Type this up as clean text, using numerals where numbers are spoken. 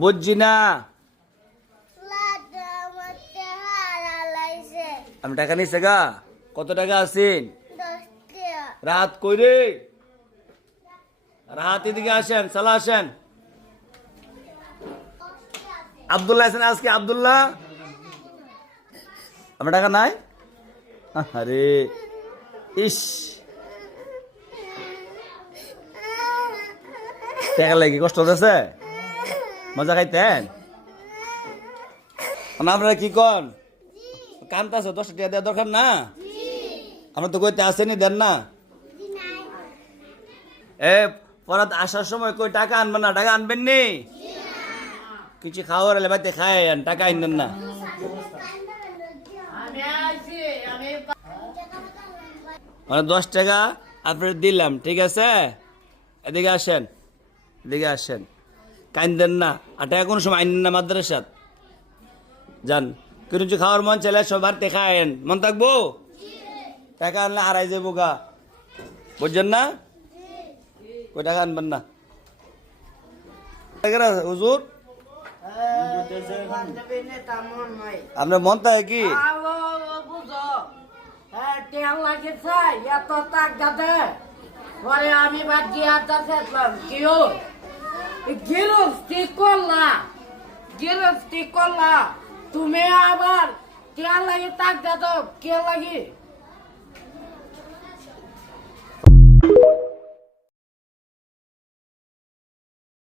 বুঝছি না। আমি টাকা নিচ্ছে গা। কত টাকা আছেন? রাত কই রে? রাত এদিকে আসেন, চালা আসেন। আব্দুল্লাহ আছেন আজকে? আব্দুল্লাহ, আমার টাকা নাই। আরে ইস, টাকা লাগে কষ্ট হতেছে, মজা খাইতেন। আপনারা কি কন কান্ত আছে? 10 টাকা দেওয়া দরকার না? আমরা তো কইতে আসেনি, দেন না। এ পরাত আসার সময় কই টাকা আনবেন না? টাকা আনবেন নি? কিছু খাওয়ার হলে বাড়িতে খায় আন, টাকা আনবেন না। মানে 10 টাকা আপনার দিলাম, ঠিক আছে? এদিকে আসেন, এদিকে আসেন। কাইন্দেন না, আর টাকা কোনো সময় আইনেন না মাদ্রাসাত। যান, কিছু খাওয়ার মন চাইলে সব বাড়িতে খায়েন, মন থাকবো। টাকা আনলে হারাই যাবো গা, বুঝছেন না? কই টাকা আনবেন না হুজুর। আপনার মন থাকে কি? আমি বাদ গিয়ে গিরস্তি করলা তুমি আবার কে লাগে তাক দাও কে লাগে